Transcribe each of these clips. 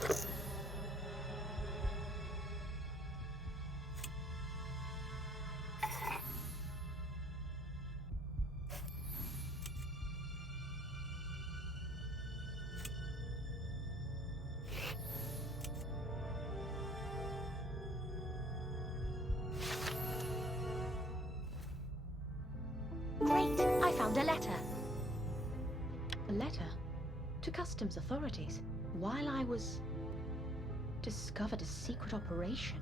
Great! I found a letter. A letter? To customs authorities? While I was... discovered a secret operation.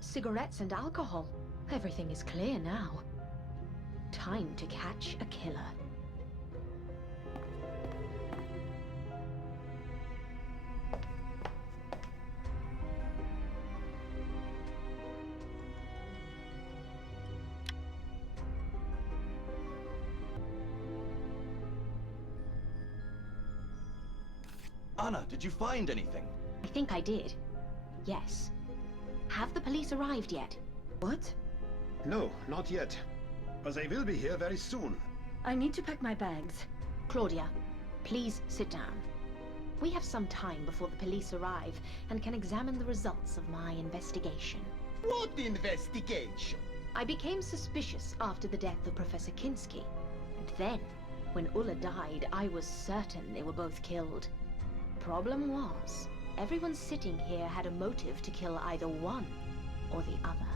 Cigarettes and alcohol. Everything is clear now. Time to catch a killer. Anna, did you find anything? I think I did. Yes. Have the police arrived yet? What? No, not yet. But they will be here very soon. I need to pack my bags. Claudia, please sit down. We have some time before the police arrive and can examine the results of my investigation. What investigation? I became suspicious after the death of Professor Kinski. And then, when Ulla died, I was certain they were both killed. Problem was, everyone sitting here had a motive to kill either one or the other.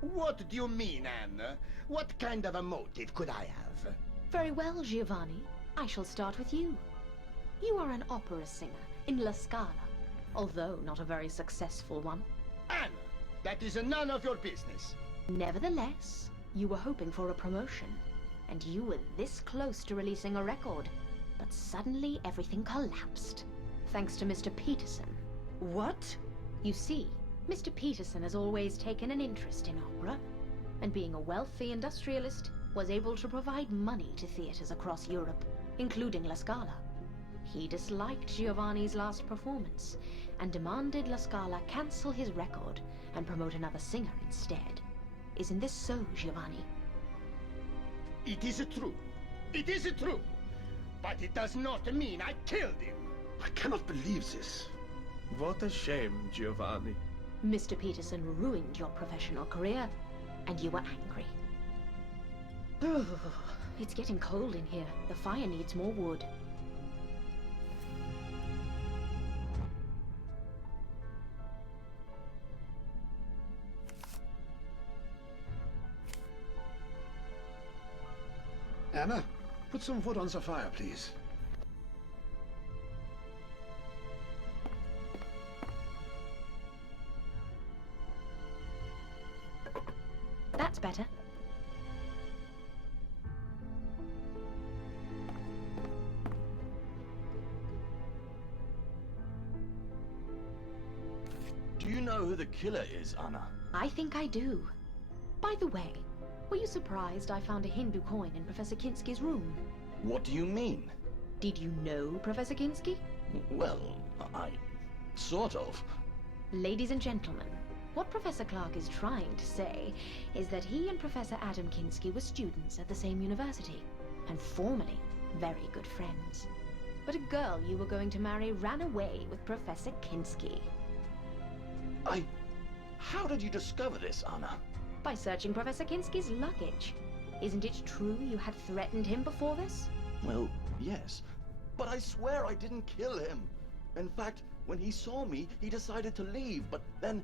What do you mean, Anna? What kind of a motive could I have? Very well, Giovanni. I shall start with you. You are an opera singer in La Scala, although not a very successful one. Anna, that is none of your business. Nevertheless, you were hoping for a promotion, and you were this close to releasing a record. But suddenly everything collapsed, thanks to Mr. Peterson. What? You see, Mr. Peterson has always taken an interest in opera, and being a wealthy industrialist, was able to provide money to theaters across Europe, including La Scala. He disliked Giovanni's last performance, and demanded La Scala cancel his record and promote another singer instead. Isn't this so, Giovanni? It is true. It is true. But it does not mean I killed him. I cannot believe this. What a shame, Giovanni. Mr. Peterson ruined your professional career, and you were angry. It's getting cold in here. The fire needs more wood. Anna, put some wood on the fire, please. That's better. Do you know who the killer is, Anna? I think I do. By the way, were you surprised I found a Hindu coin in Professor Kinski's room? What do you mean? Did you know Professor Kinski? Well, sort of. Ladies and gentlemen, what Professor Clark is trying to say is that he and Professor Adam Kinski were students at the same university, and formerly very good friends. But a girl you were going to marry ran away with Professor Kinski. How did you discover this, Anna? By searching Professor Kinski's luggage. Isn't it true you had threatened him before this? Well, yes. But I swear I didn't kill him. In fact, when he saw me, he decided to leave, but then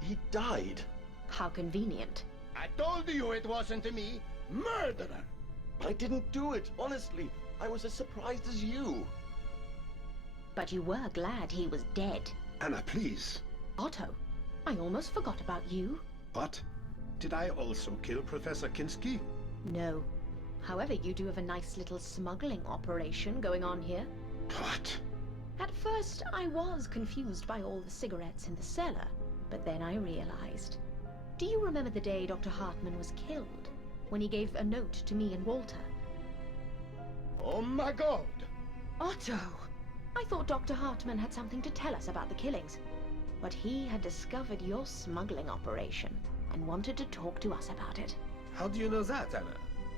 he died. How convenient. I told you it wasn't me. Murderer! But I didn't do it, honestly. I was as surprised as you. But you were glad he was dead. Anna, please. Otto, I almost forgot about you. What? Did I also kill Professor Kinski? No. However, you do have a nice little smuggling operation going on here. What? At first, I was confused by all the cigarettes in the cellar, but then I realized. Do you remember the day Dr. Hartman was killed? When he gave a note to me and Walter? Oh my God! Otto! I thought Dr. Hartman had something to tell us about the killings. But he had discovered your smuggling operation and wanted to talk to us about it. How do you know that, Anna?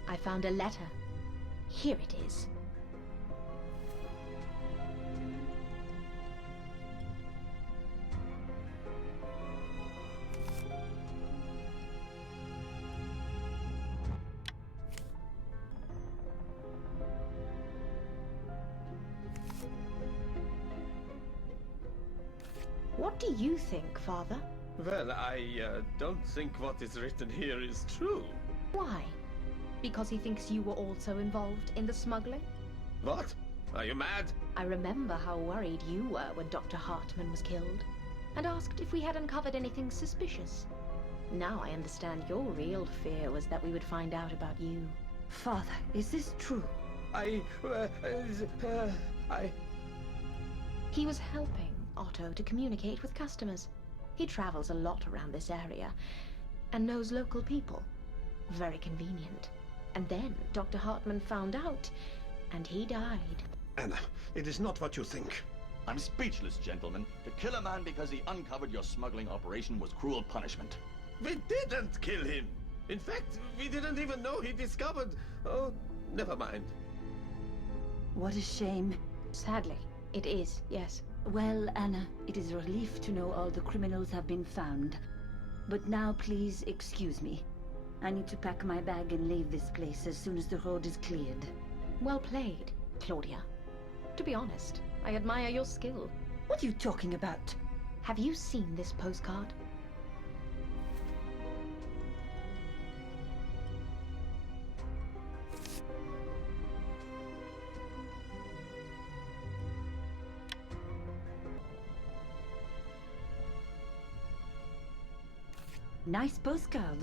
I found a letter. Here it is. What do you think, Father? Well, I don't think what is written here is true. Why? Because he thinks you were also involved in the smuggling? What? Are you mad? I remember how worried you were when Dr. Hartman was killed, and asked if we had uncovered anything suspicious. Now I understand your real fear was that we would find out about you. Father, is this true? He was helping Otto to communicate with customers. He travels a lot around this area, and knows local people. Very convenient. And then Dr. Hartman found out, and he died. Anna, it is not what you think. I'm speechless, gentlemen. To kill a man because he uncovered your smuggling operation was cruel punishment. We didn't kill him. In fact, we didn't even know he discovered... Oh, never mind. What a shame. Sadly, it is, yes. Well, Anna, it is a relief to know all the criminals have been found. But now, please excuse me. I need to pack my bag and leave this place as soon as the road is cleared. Well played, Claudia. To be honest, I admire your skill. What are you talking about? Have you seen this postcard? Nice postcard.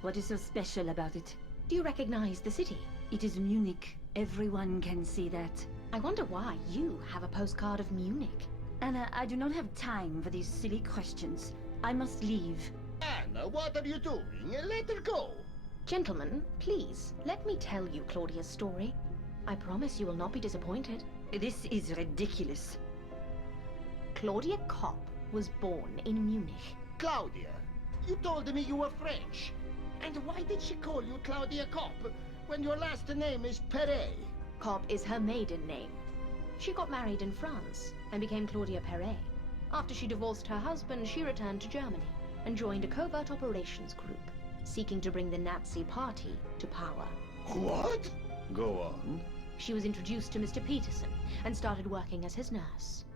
What is so special about it? Do you recognize the city? It is Munich. Everyone can see that. I wonder why you have a postcard of Munich. Anna, I do not have time for these silly questions. I must leave. Anna, what are you doing? Let her go. Gentlemen, please, let me tell you Claudia's story. I promise you will not be disappointed. This is ridiculous. Claudia Kopp was born in Munich. Claudia, you told me you were French. And why did she call you Claudia Kopp when your last name is Perret? Kopp is her maiden name. She got married in France and became Claudia Perret. After she divorced her husband, she returned to Germany and joined a covert operations group, seeking to bring the Nazi party to power. What? Go on. She was introduced to Mr. Peterson and started working as his nurse.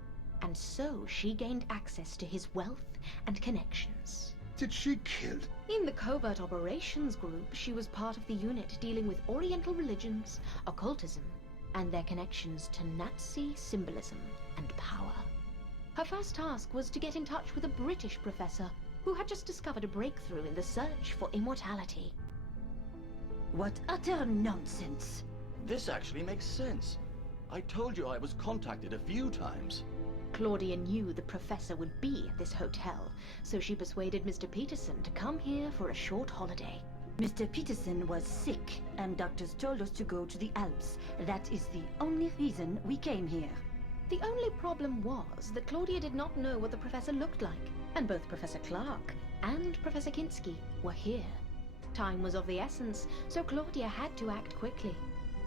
And so she gained access to his wealth and connections. Did she kill? In the covert operations group, she was part of the unit dealing with Oriental religions, occultism, and their connections to Nazi symbolism and power. Her first task was to get in touch with a British professor who had just discovered a breakthrough in the search for immortality. What utter nonsense. This actually makes sense. I told you I was contacted a few times. Claudia knew the professor would be at this hotel, so she persuaded Mr. Peterson to come here for a short holiday. Mr. Peterson was sick, and doctors told us to go to the Alps. That is the only reason we came here. The only problem was that Claudia did not know what the professor looked like, and both Professor Clark and Professor Kinski were here. Time was of the essence, so Claudia had to act quickly.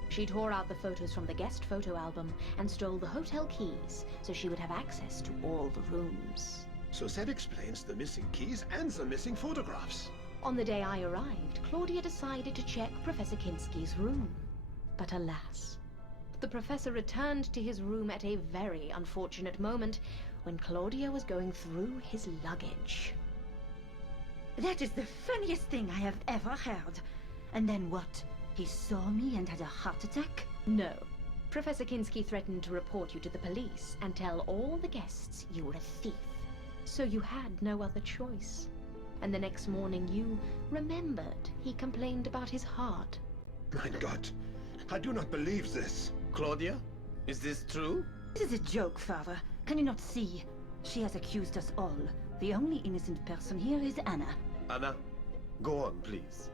She tore out the photos from the guest photo album and stole the hotel keys so she would have access to all the rooms. So that explains the missing keys and the missing photographs. On the day I arrived, Claudia decided to check Professor Kinski's room. But alas, the professor returned to his room at a very unfortunate moment when Claudia was going through his luggage. That is the funniest thing I have ever heard. And then what? He saw me and had a heart attack? No. Professor Kinski threatened to report you to the police and tell all the guests you were a thief. So you had no other choice. And the next morning you remembered he complained about his heart. My God, I do not believe this. Claudia, is this true? This is a joke, Father. Can you not see? She has accused us all. The only innocent person here is Anna. Anna, go on, please.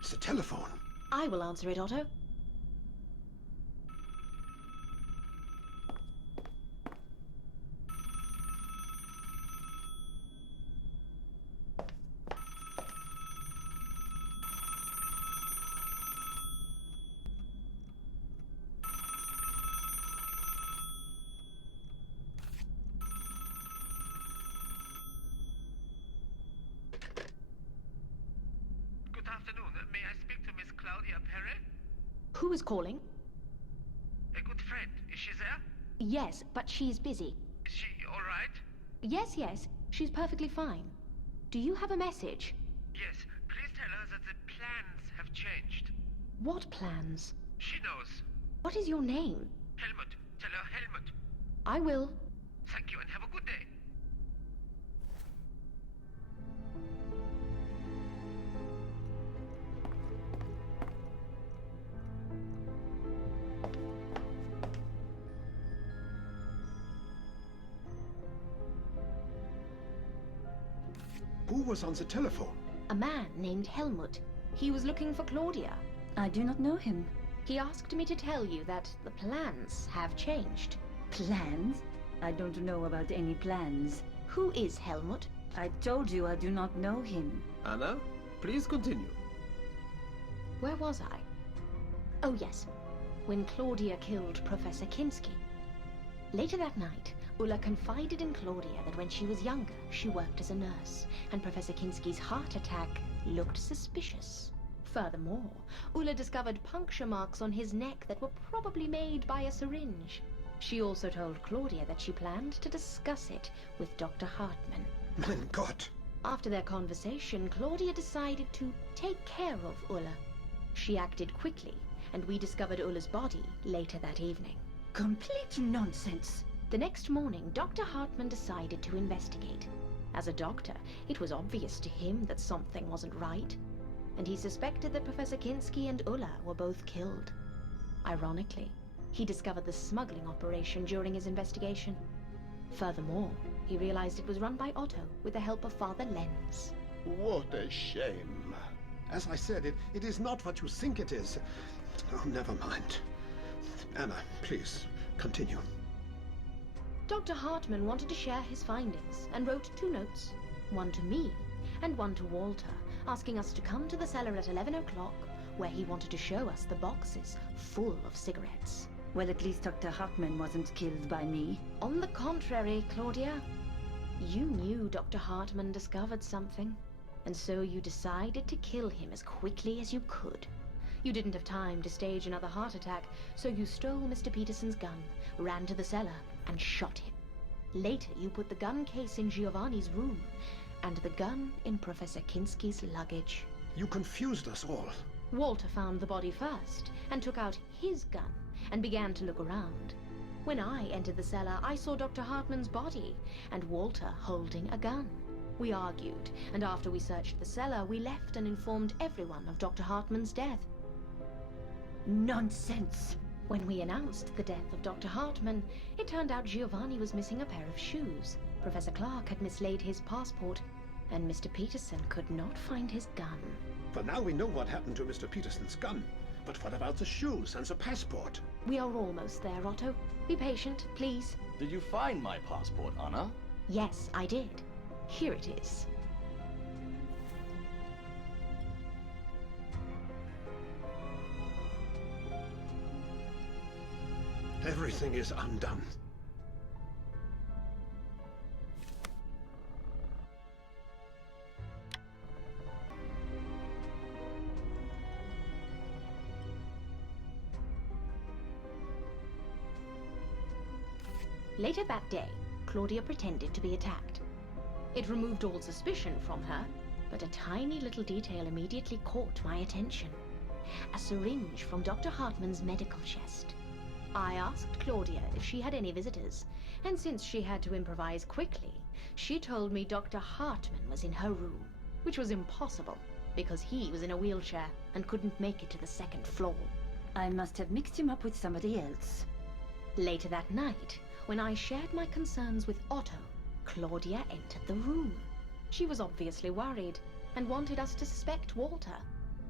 It's a telephone. I will answer it, Otto. Good afternoon. May I speak to Miss Claudia Perret? Who is calling? A good friend. Is she there? Yes, but she's busy. Is she alright? Yes, yes, she's perfectly fine. Do you have a message? Yes, please tell her that the plans have changed. What plans? She knows. What is your name? Helmut. Tell her Helmut. I will. Thank you and have a good day. Who was on the telephone? A man named Helmut. He was looking for Claudia. I do not know him. He asked me to tell you that the plans have changed. Plans? I don't know about any plans. Who is Helmut? I told you I do not know him. Anna, please continue. Where was I? Oh yes, when Claudia killed Professor Kinski. Later that night, Ulla confided in Claudia that when she was younger, she worked as a nurse, and Professor Kinski's heart attack looked suspicious. Furthermore, Ulla discovered puncture marks on his neck that were probably made by a syringe. She also told Claudia that she planned to discuss it with Dr. Hartmann. Mein Gott! After their conversation, Claudia decided to take care of Ulla. She acted quickly, and we discovered Ulla's body later that evening. Complete nonsense. The next morning, Dr. Hartmann decided to investigate. As a doctor, it was obvious to him that something wasn't right, and he suspected that Professor Kinski and Ulla were both killed. Ironically, he discovered the smuggling operation during his investigation. Furthermore, he realized it was run by Otto with the help of Father Lenz. What a shame. As I said, it is not what you think it is. Oh, never mind. Anna, please, continue. Dr. Hartmann wanted to share his findings and wrote 2 notes, one to me and one to Walter, asking us to come to the cellar at 11 o'clock, where he wanted to show us the boxes full of cigarettes. Well, at least Dr. Hartmann wasn't killed by me. On the contrary, Claudia, you knew Dr. Hartmann discovered something, and so you decided to kill him as quickly as you could. You didn't have time to stage another heart attack, so you stole Mr. Peterson's gun, ran to the cellar, and shot him. Later, you put the gun case in Giovanni's room, and the gun in Professor Kinski's luggage. You confused us all. Walter found the body first, and took out his gun, and began to look around. When I entered the cellar, I saw Dr. Hartmann's body, and Walter holding a gun. We argued, and after we searched the cellar, we left and informed everyone of Dr. Hartmann's death. Nonsense! When we announced the death of Dr. Hartmann, it turned out Giovanni was missing a pair of shoes. Professor Clark had mislaid his passport, and Mr. Peterson could not find his gun. But now we know what happened to Mr. Peterson's gun. But what about the shoes and the passport? We are almost there, Otto. Be patient, please. Did you find my passport, Anna? Yes, I did. Here it is. Everything is undone. Later that day, Claudia pretended to be attacked. It removed all suspicion from her, but a tiny little detail immediately caught my attention. A syringe from Dr. Hartmann's medical chest. I asked Claudia if she had any visitors, and since she had to improvise quickly, she told me Dr. Hartmann was in her room, which was impossible, because he was in a wheelchair and couldn't make it to the 2nd floor. I must have mixed him up with somebody else. Later that night, when I shared my concerns with Otto, Claudia entered the room. She was obviously worried, and wanted us to suspect Walter.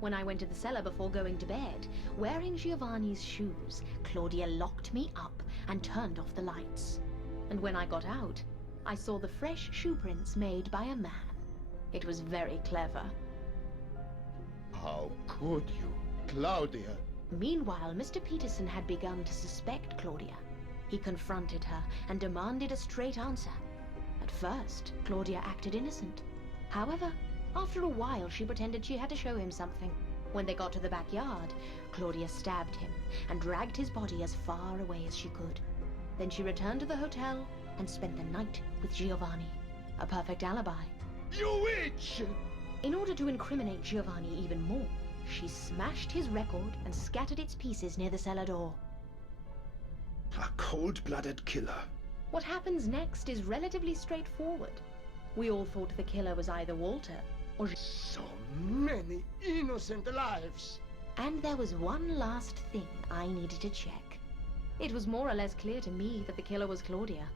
When I went to the cellar before going to bed, wearing Giovanni's shoes, Claudia locked me up and turned off the lights. And when I got out, I saw the fresh shoe prints made by a man. It was very clever. How could you, Claudia? Meanwhile, Mr. Peterson had begun to suspect Claudia. He confronted her and demanded a straight answer. At first, Claudia acted innocent. However, after a while, she pretended she had to show him something. When they got to the backyard, Claudia stabbed him and dragged his body as far away as she could. Then she returned to the hotel and spent the night with Giovanni. A perfect alibi. You witch! In order to incriminate Giovanni even more, she smashed his record and scattered its pieces near the cellar door. A cold-blooded killer. What happens next is relatively straightforward. We all thought the killer was either Walter or So many innocent lives. And there was one last thing I needed to check. It was more or less clear to me that the killer was Claudia.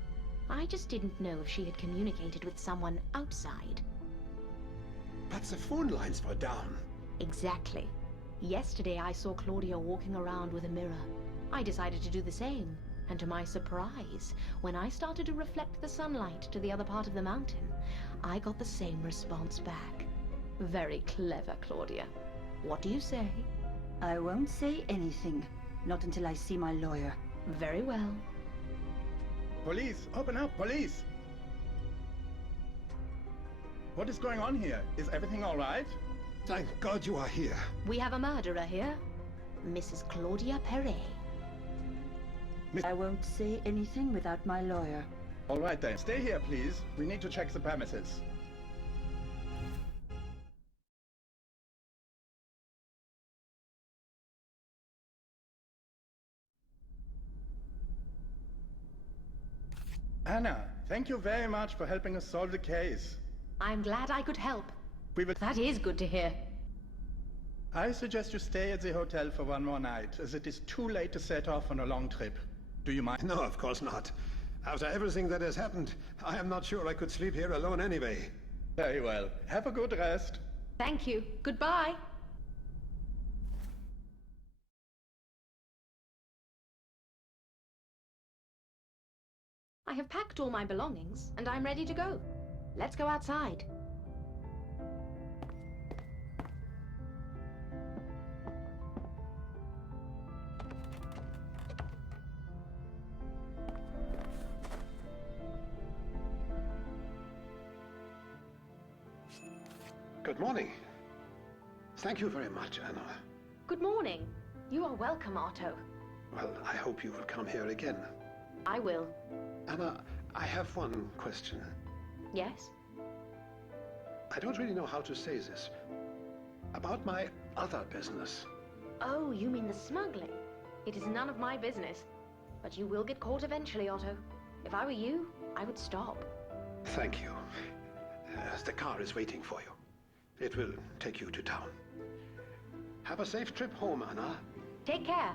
I just didn't know if she had communicated with someone outside. But the phone lines were down. Exactly. Yesterday I saw Claudia walking around with a mirror. I decided to do the same, and to my surprise, when I started to reflect the sunlight to the other part of the mountain, I got the same response back. Very clever, Claudia. What do you say? I won't say anything. Not until I see my lawyer. Very well. Police! Open up! Police! What is going on here? Is everything all right? Thank God you are here. We have a murderer here. Mrs. Claudia Perret. I won't say anything without my lawyer. All right then. Stay here, please. We need to check the premises. Anna, thank you very much for helping us solve the case. I'm glad I could help. We will... That is good to hear. I suggest you stay at the hotel for one more night, as it is too late to set off on a long trip. Do you mind? No, of course not. After everything that has happened, I am not sure I could sleep here alone anyway. Very well. Have a good rest. Thank you. Goodbye. I have packed all my belongings, and I'm ready to go. Let's go outside. Good morning. Thank you very much, Anna. Good morning. You are welcome, Otto. Well, I hope you will come here again. I will. Anna, I have one question. Yes? I don't really know how to say this. About my other business. Oh, you mean the smuggling? It is none of my business. But you will get caught eventually, Otto. If I were you, I would stop. Thank you. The car is waiting for you. It will take you to town. Have a safe trip home, Anna. Take care.